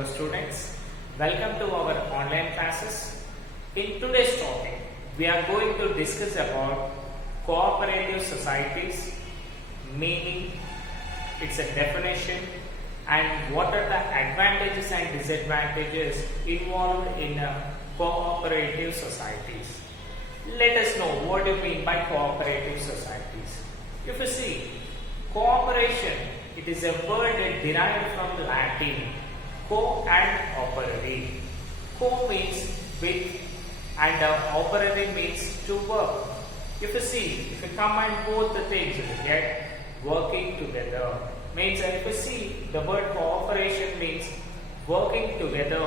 Hello students, welcome to our online classes. In today's topic, we are going to discuss about cooperative societies, meaning, its a definition, and what are the advantages and disadvantages involved in cooperative societies. Let us know what do you mean by cooperative societies. If you see, cooperation, it is a word derived from Latin, co and operare. Co means with and operare means to work. If you see, if you combine both the things, you get working together. Means if you see, the word cooperation means working together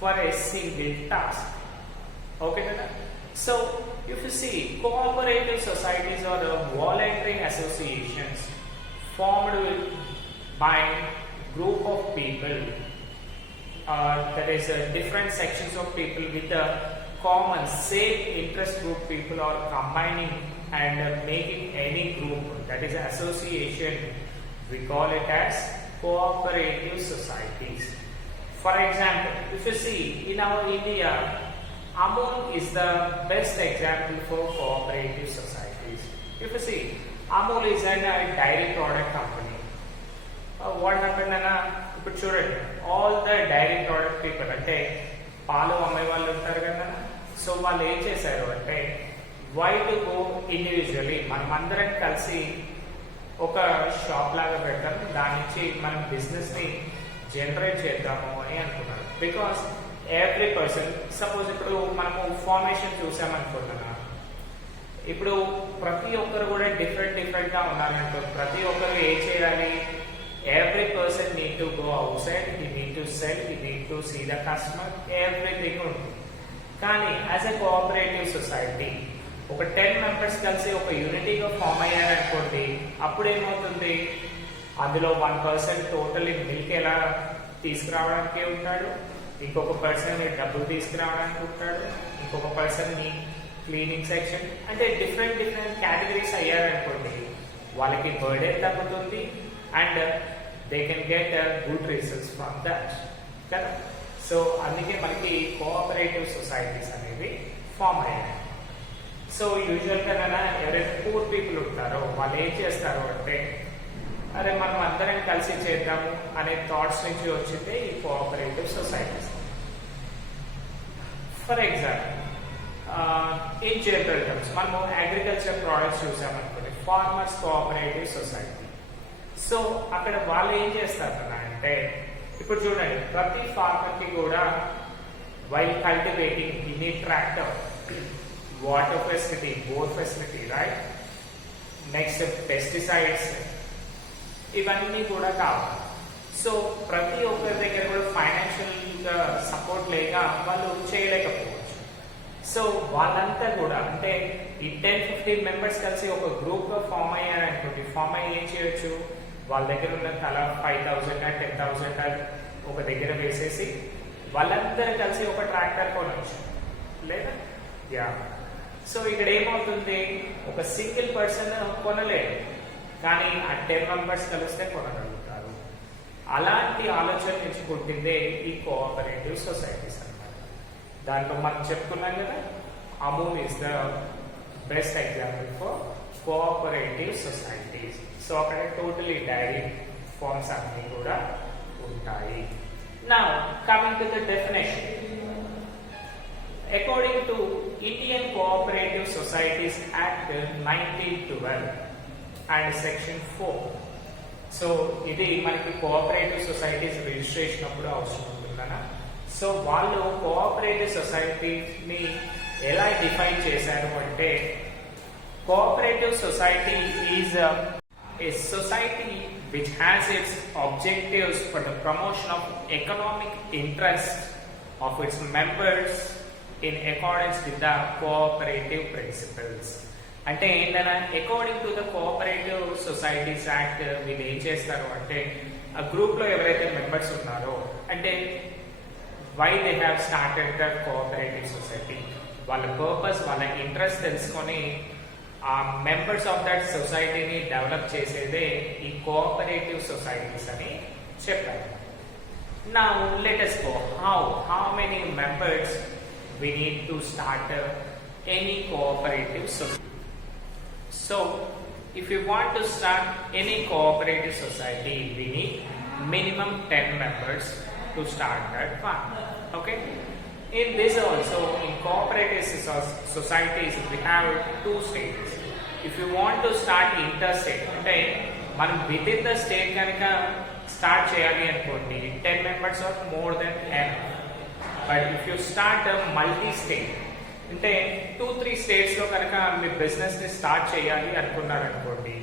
for a single task. Okay, Nana? So, if you see, cooperative societies are voluntary associations formed by a group of people. There is different sections of people with a common same interest group. People are combining and making any group, that is association. We call it as cooperative societies. For example, if you see, in our India, Amul is the best example for cooperative societies. If you see, Amul is a dairy product company. What happened Nana? All the dairy product people, పాలు అమ్మే వాళ్ళు ఉంటారు కదా, so వాళ్ళు ఏం చేశారు అంటే, why to go individually, మనం అందరం కలిసి ఒక షాప్ లాగా పెడతాం, దాని నుంచి మనం బిజినెస్ ని జనరేట్ చేద్దాము అని అనుకున్నారు. బికాస్ ఎవ్రీ పర్సన్, సపోజ్ ఇప్పుడు మనము ఫార్మేషన్ చూసామనుకుంటున్నా, ఇప్పుడు ప్రతి ఒక్కరు కూడా డిఫరెంట్ గా ఉన్నారనుకో, ప్రతి ఒక్కరు ఏం చేయాలి, every person need to go outside, you need to sell, you need to see the customer, everything ఉంటుంది. కానీ యాజ్ ఎ కోఆపరేటివ్ సొసైటీ ఒక 10 మెంబర్స్ కలిసి ఒక యూనిటీగా ఫామ్ అయ్యారనుకోండి, అప్పుడు ఏమవుతుంది, అందులో 1% టోటల్లీ మిల్క్ ఎలా తీసుకురావడానికి ఉంటాడు, ఇంకొక పర్సన్ డబ్బులు తీసుకురావడానికి ఉంటాడు, ఇంకొక పర్సన్ ని క్లీనింగ్ సెక్షన్, అంటే డిఫరెంట్ కేటగిరీస్ అయ్యారనుకోండి, వాళ్ళకి బర్డెన్ తగ్గుతుంది and they can get good results from that కదా. సో అందుకే మనకి కోఆపరేటివ్ సొసైటీస్ అనేవి ఫామ్ అయ్యాయి. సో యూజువల్గా ఎవరైతే పూర్ పీపుల్ ఉంటారో వాళ్ళు ఏం చేస్తారు అంటే, అరే మనం అందరం కలిసి చేద్దాము అనే థాట్స్ నుంచి వచ్చిందే ఈ cooperative societies. For example, in general terms మనము అగ్రికల్చర్ ప్రోడక్ట్స్ చూసామనుకోండి, ఫార్మర్స్ కోఆపరేటివ్ సొసైటీ. సో అక్కడ వాళ్ళు ఏం చేస్తారు అంటే, ఇప్పుడు చూడండి, ప్రతి ఫార్మర్ కి కూడా while cultivating you need tractor, water facility, bore facility, right, next pesticides, ఇవన్నీ కూడా కావాలి. సో ప్రతి ఒక్కరి దగ్గర కూడా ఫైనాన్షియల్ గా సపోర్ట్ లేక వాళ్ళు చేయలేకపోవచ్చు. సో వాళ్ళంతా కూడా అంటే ఈ 10-15 మెంబర్స్ కలిసి ఒక గ్రూప్ గా ఫామ్ అయ్యారనుకోండి, ఫామ్ అయ్యి ఏం చేయొచ్చు, వాళ్ళ దగ్గర ఉన్న తల 5,000 10,000 ఒక దగ్గర వేసేసి వాళ్ళందరూ కలిసి ఒక ట్రాక్టర్ కొనవచ్చు లేదా. యా, సో ఇక్కడ ఏమవుతుంది, ఒక సింగిల్ పర్సన్ కొనలేడు, కానీ ఆ 10 మెంబర్స్ కలిస్తే కొనగలుగుతారు. అలాంటి ఆలోచన నుంచి పుట్టిందే ఈ కోఆపరేటివ్ సొసైటీస్ అన్నమాట. దాంట్లో మనం చెప్పుకున్నాం కదా, Amul is the best example for cooperative societies. So అక్కడ టోటలీ డైరీ ఫార్మ్స్ అన్ని కూడా ఉంటాయి. Now coming to the definition, according to Indian cooperative societies act 1912 and section 4. So ఇది మనకి కోఆపరేటివ్ సొసైటీస్ రిజిస్ట్రేషన్ అప్పుడు అవసరం ఉంటుందనా. సో వాళ్ళు కోఆపరేటివ్ సొసైటీని ఎలా డిఫైన్ చేశారు అంటే, cooperative society is a society which has its objectives for the promotion of economic interest of its members in accordance with the cooperative principles. అంటే ఏంటన్నా, according to the cooperative societies act వీళ్ళు ఏం చేస్తారు అంటే, ఆ group లో ఎవరైతే members ఉన్నారో, అంటే why they have started the cooperative society, వాళ్ళ పర్పస్, వాళ్ళ ఇంట్రెస్ట్ తెలుసుకొని ఆ మెంబర్స్ ఆఫ్ దట్ సొసైటీని డెవలప్ చేసేదే ఈ కోఆపరేటివ్ సొసైటీస్ అని చెప్పారు. Now let us go. How many members we need to start any cooperative society? So if you want to start any cooperative society, we need minimum 10 members to start that one. Okay. In this also, in cooperative societies, we have two stages. If you want to start interstate, అంటే మనం within the state కనుక start చేయాలి అనుకోండి 10 members are more than enough. But if you start multi state అంటే 2-3 states లో కనుక మీ business ని start చేయాలి అనుకున్నారనుకోండి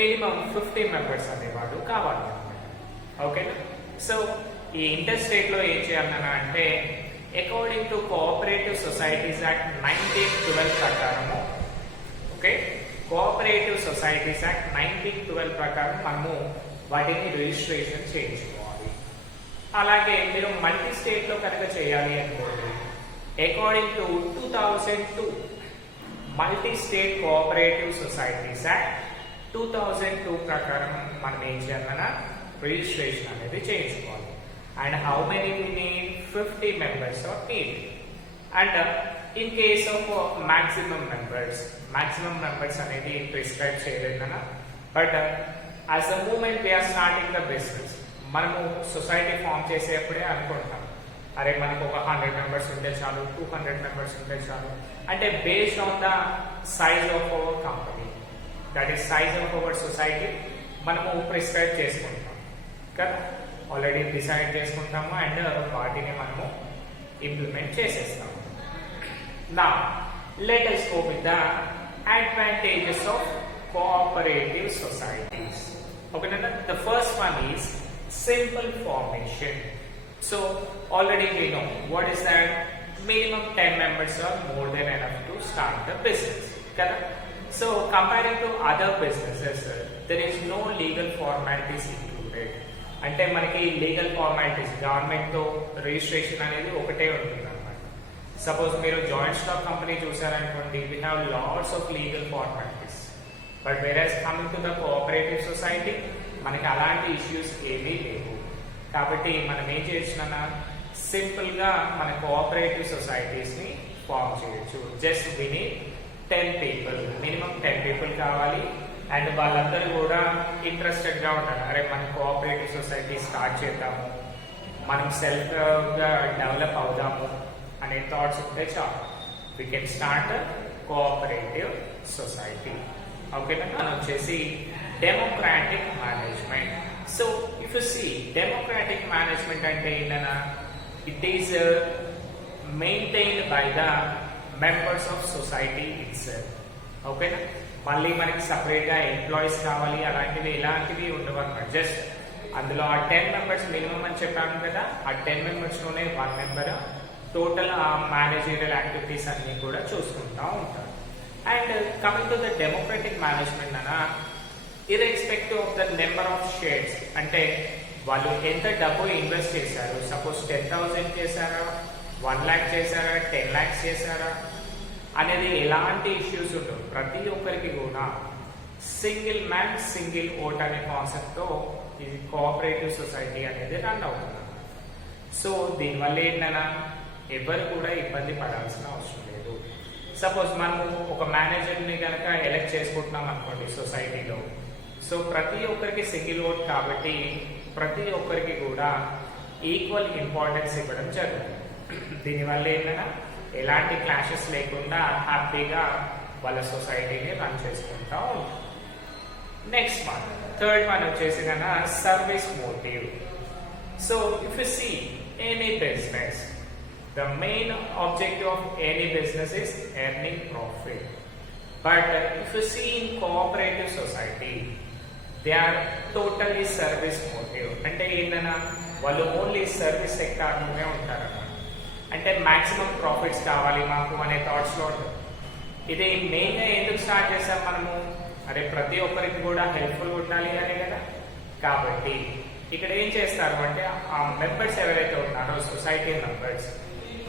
మినిమం 15 members అనేవాడు కావాలి అనమాట. ఓకేనా? సో ఈ ఇంటర్ స్టేట్ లో ఏం చేయాలన్నా అంటే according to cooperative societies act 1912 ప్రకారము, ఓకే, కోఆపరేటివ్ సొసైటీస్ యాక్ట్ 1912 ప్రకారం మనము వాటిని రిజిస్ట్రేషన్ చేయించుకోవాలి. అలాగే మీరు మల్టీ స్టేట్ లో కనుక చేయాలి అనుకోండి according to 2002 multi state cooperative societies act 2002 ప్రకారం మనం ఏం చేయాలన్నా రిజిస్ట్రేషన్ అనేది చేయించుకోవాలి. And how many we need? 50 members or 8. And in case of maximum members అనేది ప్రిస్క్రైబ్ చేయలేదన్నా. But as the moment we are starting the business, మనము society form చేసేప్పుడే అనుకుంటాం అరే మనకు ఒక 100 members ఉంటే చాలు, 200 members ఉంటే చాలు. అంటే based on the size of our company, that is size of our society మనము ప్రిస్క్రైబ్ చేసుకుంటాం కదా, ఆల్రెడీ డిసైడ్ చేసుకుంటాము అండ్ వాటిని మనము ఇంప్లిమెంట్ చేసేస్తాము. నా let us go with the advantages of cooperative societies. Okay, the first one is simple formation. So already we know what is that, minimum 10 members are more than enough to start the business, correct? So comparing to other businesses, there is no legal formalities included. అంటే మనకి legal formalities government తో registration అనేది ఒకటే ఉంటుంది అనమాట. Suppose మీరు joint stock company చూసారనుకోండి, we have lots of legal formalities. But whereas coming to the cooperative society మనకి అలాంటి ఇష్యూస్ ఏమీ లేవు. కాబట్టి మనం ఏం చేయొచ్చునన్నా సింపుల్ గా మన కోఆపరేటివ్ సొసైటీస్ ని ఫామ్ చేయొచ్చు. Just we need 10 people, minimum 10 people కావాలి. అండ్ వాళ్ళందరూ కూడా ఇంట్రెస్టెడ్ గా ఉంటారు, అరే మనం కోఆపరేటివ్ సొసైటీ స్టార్ట్ చేద్దాము, మనం సెల్ఫ్ గా డెవలప్ అవుదాము అనే థాట్స్ ఉంటే చాలు. We can start cooperative society. ఓకేనా? మనం వచ్చేసి democratic management. So if you see democratic management అంటే ఏంటన్నా, it is maintained by the members of society itself. ఓకేనా? మళ్ళీ మనకి సపరేట్ గా ఎంప్లాయీస్ కావాలి అలాంటివి ఇలాంటివి ఉండవు అన్నమాట. జస్ట్ అందులో ఆ 10 members మినిమం అని చెప్పాము కదా, ఆ 10 members లోనే 1 member టోటల్ ఆ మేనేజరియల్ యాక్టివిటీస్ అన్ని కూడా చూసుకుంటా ఉంటారు. And coming to the democratic management అన్న, irrespective of the number of shares, అంటే వాళ్ళు ఎంత డబ్బు ఇన్వెస్ట్ చేశారు, సపోజ్ 10,000 చేశారా, 1 lakh చేశారా, 10 lakhs చేశారా అనేది ఎలాంటి ఇష్యూస్ ఉండవు. ప్రతి ఒక్కరికి కూడా సింగిల్ మ్యాన్ సింగిల్ ఓట్ అనే కాన్సెప్ట్ తో ఇది కోఆపరేటివ్ సొసైటీ అనేది రన్ అవుతుంది. సో దీనివల్ల ఏంటన్నా ఎవరు కూడా ఇబ్బంది పడాల్సిన అవసరం లేదు. సపోజ్ మనము ఒక మేనేజర్ని కనుక ఎలక్ట్ చేసుకుంటున్నాం అనుకోండి సొసైటీలో, సో ప్రతి ఒక్కరికి సింగిల్ ఓట్ కాబట్టి ప్రతి ఒక్కరికి కూడా ఈక్వల్ ఇంపార్టెన్స్ ఇవ్వడం జరుగుతుంది. దీనివల్ల ఏంటన్నా ఎలాంటి క్లాషెస్ లేకుండా హ్యాపీగా వాళ్ళ సొసైటీని రన్ చేసుకుంటా ఉంటారు. నెక్స్ట్ వన్, థర్డ్ వన్ వచ్చేసి కన్నా service motive. So if you see any business, the main objective of any business is earning profit. But if you see in cooperative society, they are totally service motive. అంటే ఏంటన్నా వాళ్ళు only service సెక్టార్లోనే ఉంటారు. అంటే maximum profits కావాలి మాకు అనే thoughts లో ఉంటుంది. ఇది మెయిన్ గా ఎందుకు స్టార్ట్ చేసాం మనము, అరే ప్రతి ఒక్కరికి కూడా హెల్ప్ఫుల్ ఉండాలి అనే కదా. కాబట్టి ఇక్కడ ఏం చేస్తారు అంటే ఆ మెంబర్స్ ఎవరైతే ఉన్నారో సొసైటీ మెంబర్స్,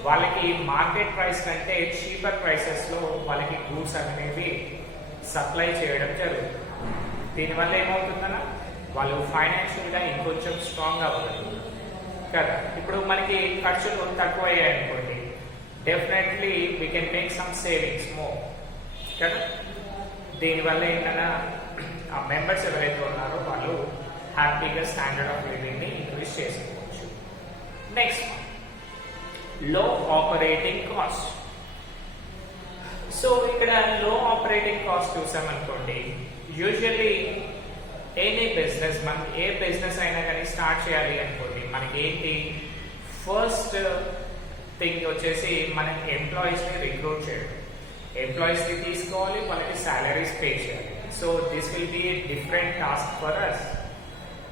వాళ్ళకి మార్కెట్ ప్రైస్ కంటే చీపర్ ప్రైసెస్ లో వాళ్ళకి గూడ్స్ అనేవి సప్లై చేయడం జరుగుతుంది. దీనివల్ల ఏమవుతుందన్నా వాళ్ళు ఫైనాన్షియల్గా ఇంకొంచెం స్ట్రాంగ్ అవ్వగలరు కదా. ఇప్పుడు మనకి ఖర్చులు తక్కువ అయ్యాయి అనుకోండి, definitely we can make some savings more కదా. దీనివల్ల ఏంటన్నా ఆ మెంబర్స్ ఎవరైతే ఉన్నారో వాళ్ళు హ్యాపీగా స్టాండర్డ్ ఆఫ్ లివింగ్ని ఇంక్రీజ్ చేసుకోవచ్చు. Next, low operating cost. So ఇక్కడ లో ఆపరేటింగ్ కాస్ట్ చూసామనుకోండి, యూజువల్లీ ఎనీ బిజినెస్, మనం ఏ బిజినెస్ అయినా కానీ స్టార్ట్ చేయాలి అనుకోండి, మనకి ఏంటి ఫస్ట్ థింగ్ వచ్చేసి మన ఎంప్లాయీస్ని రిక్రూట్ చేయడం, ఎంప్లాయీస్ని తీసుకోవాలి, వాళ్ళకి సాలరీస్ పే చేయాలి. So this will be a different task for us.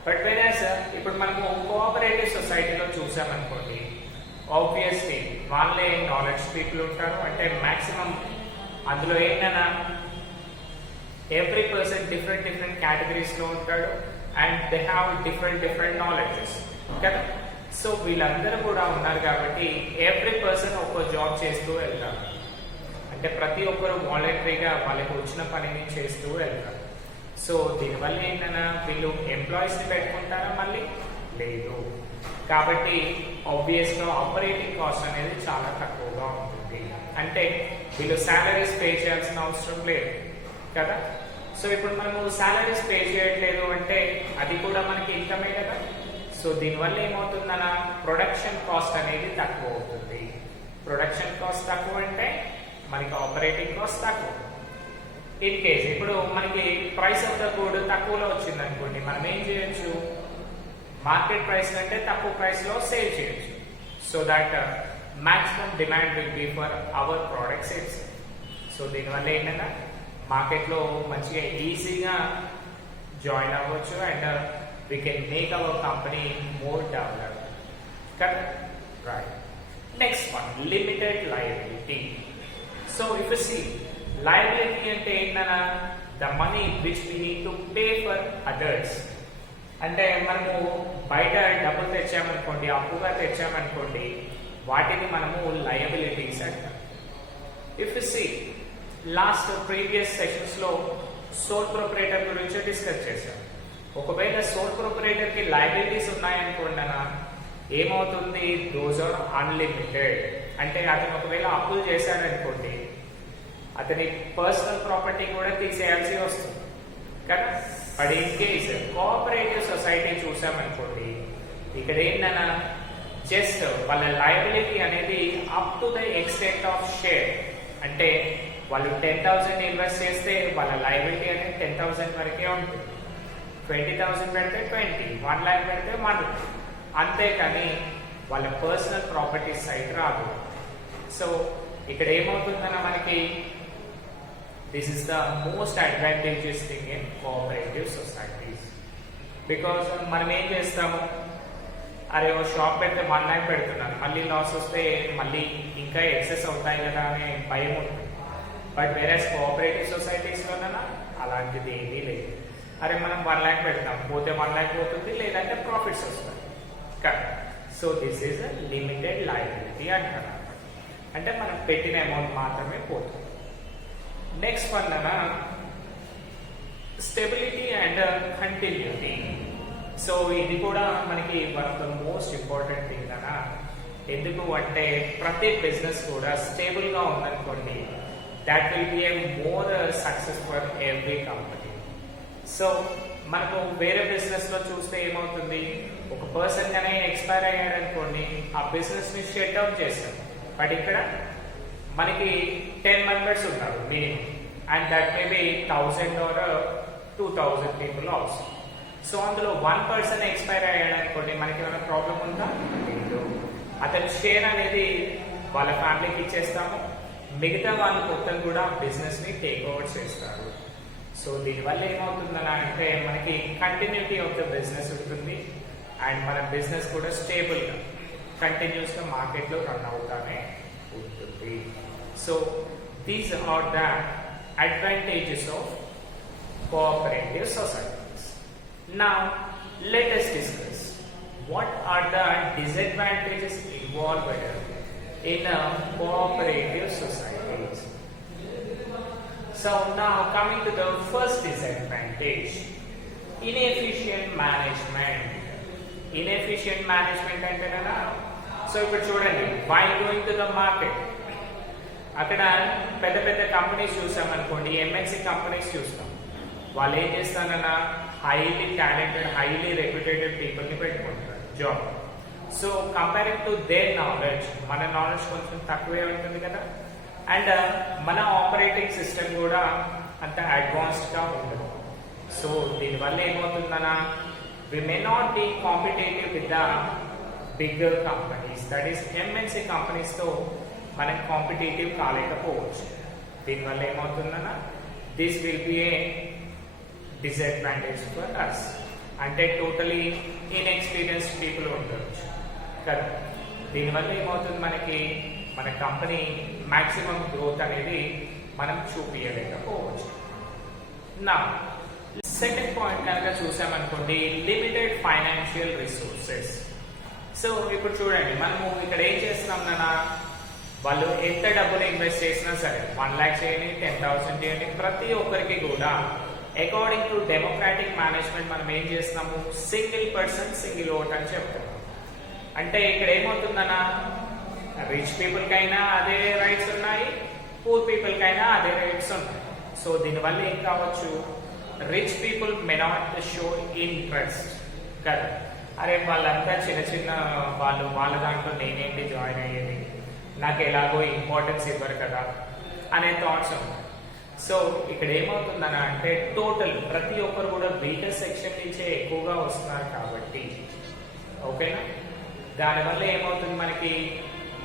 But whereas ఇప్పుడు మనము కోఆపరేటివ్ సొసైటీలో చూసామనుకోండి, ఆబ్వియస్లీ వాళ్ళే నాలెడ్జ్ పీపుల్ ఉంటారు. అంటే మ్యాక్సిమం అందులో ఏంటన్నా ఎవ్రీ పర్సన్ డిఫరెంట్ కేటగిరీస్లో ఉంటాడు and they have different knowledges కదా. సో వీళ్ళందరూ కూడా ఉన్నారు కాబట్టి ఎవ్రీ పర్సన్ ఒక్కో జాబ్ చేస్తూ వెళ్తారు. అంటే ప్రతి ఒక్కరు వాలంటరీగా వాళ్ళకి వచ్చిన పనిని చేస్తూ వెళ్తారు. సో దీనివల్ల ఏంటన్నా వీళ్ళు ఎంప్లాయీస్ని పెట్టుకుంటారా, మళ్ళీ లేదు. కాబట్టి ఆబ్వియస్గా ఆపరేటింగ్ కాస్ట్ అనేది చాలా తక్కువగా ఉంటుంది. అంటే వీళ్ళు శాలరీస్ పే చేయాల్సిన అవసరం లేదు కదా. సో ఇప్పుడు మనము శాలరీస్ పే చేయట్లేదు అంటే అది కూడా మనకి ఇన్కమే కదా. సో దీనివల్ల ఏమవుతుందన్నా ప్రొడక్షన్ కాస్ట్ అనేది తక్కువ అవుతుంది. ప్రొడక్షన్ కాస్ట్ తక్కువ అంటే మనకి ఆపరేటింగ్ కాస్ట్ తక్కువ. ఇన్ కేస్ ఇప్పుడు మనకి ప్రైస్ ఆఫ్ ద గుడ్ తక్కువలో వచ్చింది అనుకోండి, మనం ఏం చేయొచ్చు, మార్కెట్ ప్రైస్ కంటే తక్కువ ప్రైస్లో సేల్ చేయొచ్చు. So that maximum demand will be for our products itself. So దీనివల్ల ఏంటంటే మార్కెట్లో మంచిగా ఈజీగా జాయిన్ అవ్వచ్చు and we can make our company more developed. Correct, right. Next one, limited liability. So if you see liability అంటే ఏంటన్నా the money which we need to pay for others. అంటే మనము బయట డబ్బులు తెచ్చామనుకోండి, అప్పుగా తెచ్చామనుకోండి, వాటిని మనము లయబిలిటీస్ అంటాం. If you see last previous sessions లో సోల్ ప్రొపరేటర్ గురించి డిస్కస్ చేశాం. ఒకవేళ సోల్ ప్రొపరేటర్ కి లయబిలిటీస్ ఉన్నాయనుకోండి అన్న ఏమవుతుంది, దోస్ ఆర్ అన్లిమిటెడ్. అంటే అతను ఒకవేళ అప్పులు చేశాడనుకోండి, అతని పర్సనల్ ప్రాపర్టీ కూడా తీసేయాల్సి వస్తుంది కదా. But in case cooperative society చూసామనుకోండి, ఇక్కడ ఏంటన్నా జస్ట్ వాళ్ళ లయబిలిటీ అనేది up to the extent of share. అంటే వాళ్ళు 10,000 ఇన్వెస్ట్ చేస్తే వాళ్ళ లయబిలిటీ అనేది 10,000 వరకే ఉంటుంది. 20,000 పెడితే 20, 1 lakh పెడితే 1 lakh, అంతేకాని వాళ్ళ పర్సనల్ ప్రాపర్టీస్ సైడ్ రాదు. సో ఇక్కడ ఏమవుతుందన్న మనకి this is the most advantages thing in cooperative societies. Because మనం ఏం చేస్తాము, అరే ఓ షాప్ పెడితే 1 lakh పెడుతున్నాను, మళ్ళీ లాస్ వస్తే మళ్ళీ ఇంకా ఎక్సెస్ అవుతాయి కదా అనే భయం ఉంటుంది. బట్ వేరే కోఆపరేటివ్ సొసైటీస్లోనైనా అలాంటిది ఏమీ లేదు. అరే మనం 1 lakh పెడతాం, పోతే 1 lakh పోతుంది, లేదంటే ప్రాఫిట్స్ వస్తాయి కదా. So this is a limited liability అంటారు. అంటే మనం పెట్టిన అమౌంట్ మాత్రమే పోతుంది. నెక్స్ట్ వన్ అన్న స్టెబిలిటీ అండ్ కంటిన్యూటీ. సో ఇది కూడా మనకి one of the most important thing అన్న. ఎందుకు అంటే ప్రతి బిజినెస్ కూడా స్టేబుల్ గా ఉందనుకోండి, that will be A more success for every company. So మనకు వేరే బిజినెస్ లో చూస్తే ఏమవుతుంది, ఒక పర్సన్ కానీ ఎక్స్పైర్ అయ్యాడు అనుకోండి, ఆ బిజినెస్ ని షట్ డౌన్ చేస్తాం. బట్ ఇక్కడ మనకి 10 మెంబర్స్ ఉంటారు minimum, and that may be 1000 or 2000 people also. So అందులో 1 పర్సన్ ఎక్స్పైర్ అయ్యాడు అనుకోండి, మనకి ఏమైనా ప్రాబ్లం ఉందా? లేదు. అతని షేర్ అనేది వాళ్ళ ఫ్యామిలీకి ఇచ్చేస్తాము, మిగతా వాళ్ళు మొత్తం కూడా బిజినెస్ ని టేక్ ఓవర్ చేస్తారు. సో దీనివల్ల ఏమవుతుందని అంటే మనకి కంటిన్యూటీ ఆఫ్ ద బిజినెస్ ఉంటుంది అండ్ మన బిజినెస్ కూడా స్టేబుల్ గా కంటిన్యూస్ గా మార్కెట్ లో రన్ అవుతానే ఉంటుంది. So these are the advantages of cooperative societies. Now let us discuss what are the disadvantages involved in a cooperative societies. So now coming to the first disadvantage, inefficient management. Inefficient management అంటే కదా, so ఇప్పుడు చూడండి, while going to the market, అక్కడ పెద్ద పెద్ద companies చూసామనుకోండి, MNC companies చూస్తాం, వాళ్ళు ఏం చేస్తారన్నా హైలీ టాలెంటెడ్, హైలీ రెప్యూటెడ్ పీపుల్ని పెట్టుకుంటారు job. So comparing to their knowledge, మన నాలెడ్జ్ కొంచెం తక్కువే ఉంటుంది కదా, అండ్ మన ఆపరేటింగ్ సిస్టమ్ కూడా అంత అడ్వాన్స్డ్గా ఉండదు. సో దీనివల్ల ఏమవుతుందన్నా, we may not be competitive with the bigger companies, that is MNC కంపెనీస్తో మనం కాంపిటేటివ్ కాలేకపోవచ్చు. దీనివల్ల ఏమవుతుందన్నా, this will be a disadvantage for us, అంటే టోటలీ ఇన్ఎక్స్పీరియన్స్డ్ పీపుల్ ఉండవచ్చు కదా. దీనివల్ల ఏమవుతుంది, మనకి మన కంపెనీ మాక్సిమం గ్రోత్ అనేది మనం చూపించలేకపోవచ్చు. నా సెకండ్ పాయింట్ కనుక చూసామనుకోండి, లిమిటెడ్ ఫైనాన్షియల్ రిసోర్సెస్. సో ఇప్పుడు చూడండి, మనము ఇక్కడ ఏం చేస్తున్నాం నాన్న, వాళ్ళు ఎంత డబ్బులు ఇన్వెస్ట్ చేసినా సరే, 1 lakh చేయండి, 10,000 చేయండి, ప్రతి ఒక్కరికి కూడా అకార్డింగ్ టు డెమోక్రాటిక్ మేనేజ్మెంట్ మనం ఏం చేస్తున్నాము, సింగిల్ పర్సన్ సింగిల్ ఓట్ అని చెప్తున్నాం. అంటే ఇక్కడ ఏమవుతుందన్నా, రిచ్ పీపుల్ కైనా అదే రైట్స్ ఉన్నాయి, పూర్ పీపుల్ కైనా అదే రైట్స్ ఉన్నాయి. సో దీనివల్ల ఏం కావచ్చు, rich people may not show interest కదా, అరే వాళ్ళంతా చిన్న చిన్న వాళ్ళు, వాళ్ళ దాంట్లో నేనేంటి జాయిన్ అయ్యేది, నాకు ఎలాగో ఇంపార్టెన్స్ ఇవ్వరు కదా అనే థాట్స్ ఉన్నాయి. సో ఇక్కడ ఏమవుతుందన్న అంటే, టోటల్ ప్రతి ఒక్కరు కూడా వీకర్ సెక్షన్ నుంచే ఎక్కువగా వస్తున్నారు కాబట్టి, ఓకేనా, దానివల్ల ఏమవుతుంది, మనకి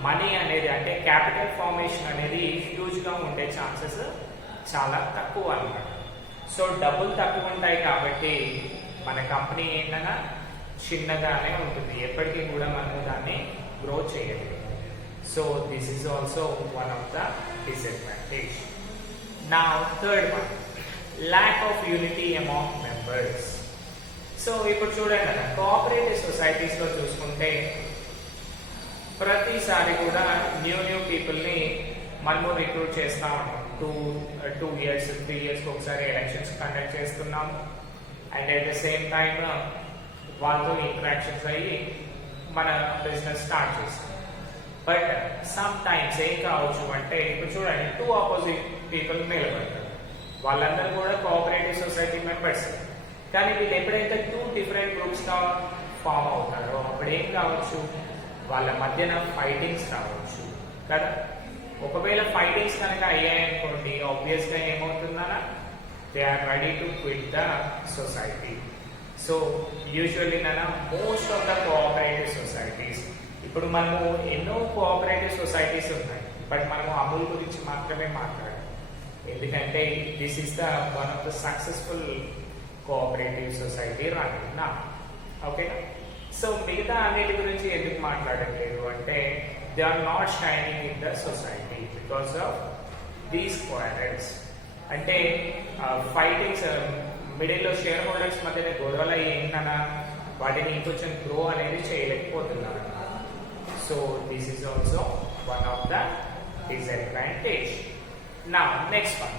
మనీ అనేది అంటే క్యాపిటల్ ఫార్మేషన్ అనేది హ్యూజ్గా ఉండే ఛాన్సెస్ చాలా తక్కువ అన్నమాట. సో డబ్బులు తక్కువ ఉంటాయి కాబట్టి మన కంపెనీ ఏంటన్నా చిన్నగానే ఉంటుంది, ఎప్పటికీ కూడా మనము దాన్ని గ్రో చేయలేదు. So this is also one of the disadvantage. నా third one, lack of unity among members. So ఇప్పుడు చూడండి కదా, కోఆపరేటివ్ సొసైటీస్లో చూసుకుంటే ప్రతిసారి కూడా న్యూ పీపుల్ని మనము రిక్రూట్ చేస్తూ ఉంటాం. 2 years 3 years ఒకసారి ఎలక్షన్స్ కండక్ట్ చేస్తున్నాము, and at the same time వాళ్ళతో ఇంటరాక్షన్స్ అయ్యి మన బిజినెస్ స్టార్ట్ చేస్తాం. బట్ సమ్ టైమ్స్ ఏం కావచ్చు అంటే, ఇప్పుడు చూడండి, 2 opposite పీపుల్ నిలబడతారు, వాళ్ళందరూ కూడా కోఆపరేటివ్ సొసైటీ మెంబర్స్, కానీ వీళ్ళు ఎప్పుడైతే 2 different గ్రూప్స్గా ఫామ్ అవుతారో అప్పుడు ఏం కావచ్చు, వాళ్ళ మధ్యన ఫైటింగ్స్ రావచ్చు కదా. ఒకవేళ ఫైటింగ్స్ కనుక అయ్యాయనుకోండి, ఆబ్వియస్గా ఏమవుతుందన్నా, they are ready to quit the society. So usually నాన్న most of the cooperative societies, ఇప్పుడు మనము ఎన్నో కోఆపరేటివ్ సొసైటీస్ ఉన్నాయి, బట్ మనము అమూల్ గురించి మాత్రమే మాట్లాడాలి, ఎందుకంటే this is the one of the successful cooperative society running నా, ఓకేనా. సో మిగతా అన్నిటి గురించి ఎందుకు మాట్లాడట్లేదు అంటే, they are not shining in the society because of these quarrels. అంటే ఫైటింగ్స్ మిడిల్లో షేర్ హోల్డర్స్ మధ్యన గొడవలు ఏంటన్నా, వాటిని ఇంకొంచెం గ్రో అనేది చేయలేకపోతున్నారు. So this is also one of the disadvantage. నా next one,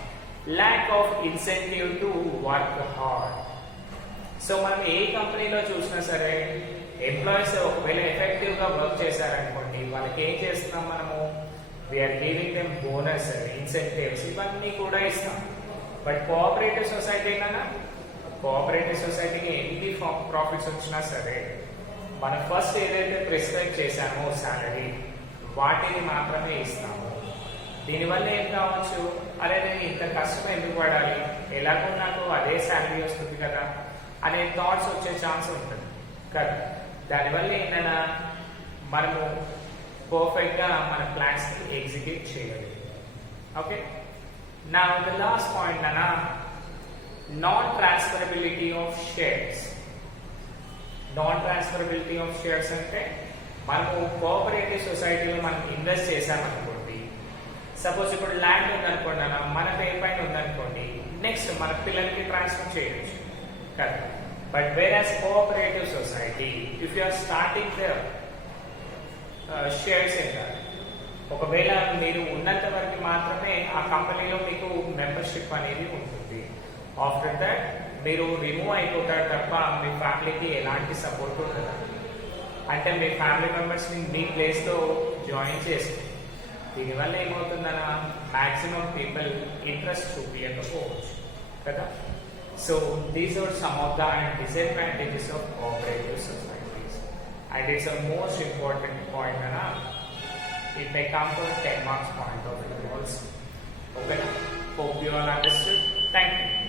lack of incentive to work hard. So మనం ఏ కంపెనీలో చూసినా సరే, ఎంప్లాయీస్ ఒకవేళ ఎఫెక్టివ్గా వర్క్ చేశారనుకోండి, వాళ్ళకి ఏం చేస్తున్నాం మనము, we are giving them bonus, incentives, ఇవన్నీ కూడా ఇస్తాం. బట్ కోఆపరేటివ్ సొసైటీ కన్నా, కోఆపరేటివ్ సొసైటీకి ఎన్ని ప్రాఫిట్స్ వచ్చినా సరే, మనం ఫస్ట్ ఏదైతే ప్రిస్క్రైబ్ చేశామో శాలరీ, వాటిని మాత్రమే ఇస్తాము. దీనివల్ల ఏం కావచ్చు, అరే నేను ఇంత కష్టం ఎందుకు పడాలి, ఎలాగో నాకు అదే శాలరీ వస్తుంది కదా అనే థాట్స్ వచ్చే ఛాన్స్ ఉంటుంది కదా. దానివల్ల ఏంటన్నా, మనము పర్ఫెక్ట్గా మన ప్లాన్స్ని ఎగ్జిక్యూట్ చేయగలిగాం. ఓకే, నా ద లాస్ట్ పాయింట్ అన్నా, non transferability of shares. Non transferability of shares అంటే, మనము కోఆపరేటివ్ సొసైటీలో మనం ఇన్వెస్ట్ చేసామనుకోండి, సపోజ్ ఇప్పుడు ల్యాండ్ ఉందనుకోండి అన్న, మన పేరు పైన ఉందనుకోండి, నెక్స్ట్ మన పిల్లలకి ట్రాన్స్ఫర్ చేయొచ్చు కదా. But whereas cooperative society, if you are starting the shares in that, ఒకవేళ మీరు ఉన్నంత వరకు మాత్రమే ఆ కంపెనీలో మీకు మెంబర్షిప్ అనేది ఉంటుంది. ఆఫ్టర్ దట్ మీరు రిమూవ్ అయిపోతారు తప్ప మీ ఫ్యామిలీకి ఎలాంటి సపోర్ట్ ఉండదు. అంటే మీ ఫ్యామిలీ మెంబర్స్ని మీ ప్లేస్లో జాయిన్ చేస్తారు. దీనివల్ల ఏమవుతుందన్న మ్యాక్సిమం పీపుల్ ఇంట్రెస్ట్ చూపించకపోవచ్చు కదా. So these are some of the disadvantages of cooperative societies and it's a most important point అన్న. It may come for 10 marks point of view also. Okay, hope you all understood. Thank you.